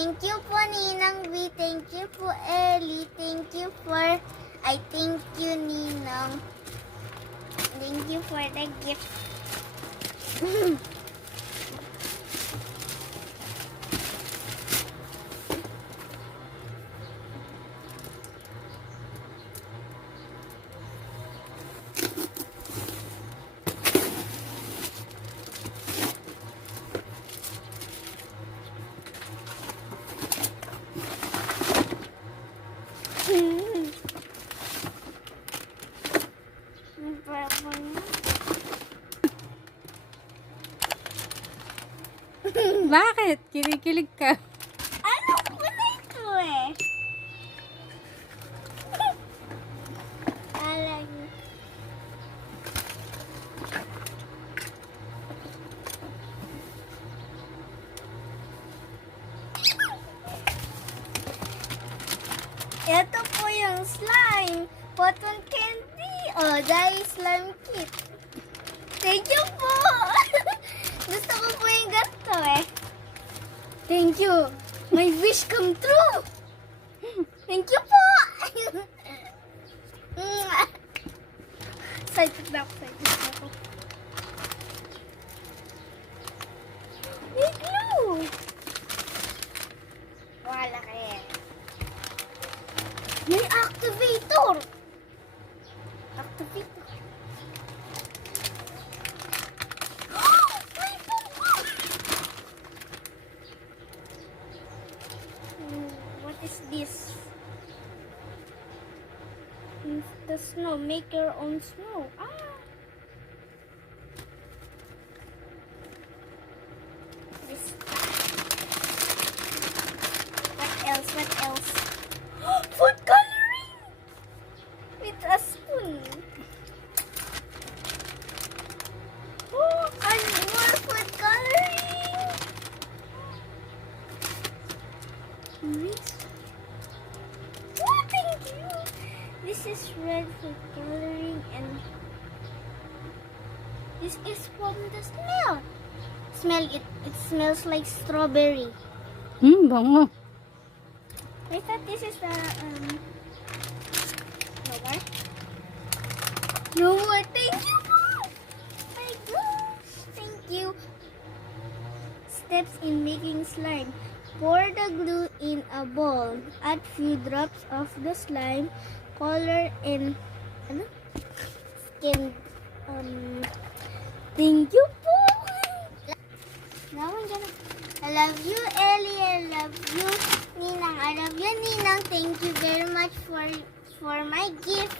Thank you po, Ninang V. Thank you po, Ellie. Thank you for... thank you, Ninang. Thank you for the gift. Bakit? Kinikilig ka. Ano po na ito eh? Alam niyo. Ito po yung slime. Cotton candy. Oh, dahil slime kit. Thank you po. Gusto ko po yung ganito eh. Thank you. My wish come true. Thank you po. Excited na ako. May glue. Wala kaya. May activator. Activator. What is this? The snow. Make your own snow. This. What else? What else? Food coloring! With a spoon. Oh, and more food coloring! Nice. Oh, thank you! This is red food coloring and this is from the smell. Smell it. It smells like strawberry. Bango. I thought this is the no more. No more. Thank you. My gosh. Thank you. Steps in making slime. Pour the glue in a bowl. Add few drops of the slime color and skin. Thank you po. Now I'm gonna. I love you, Ellie. I love you, Ninang. I love you, Ninang. Thank you very much for my gift.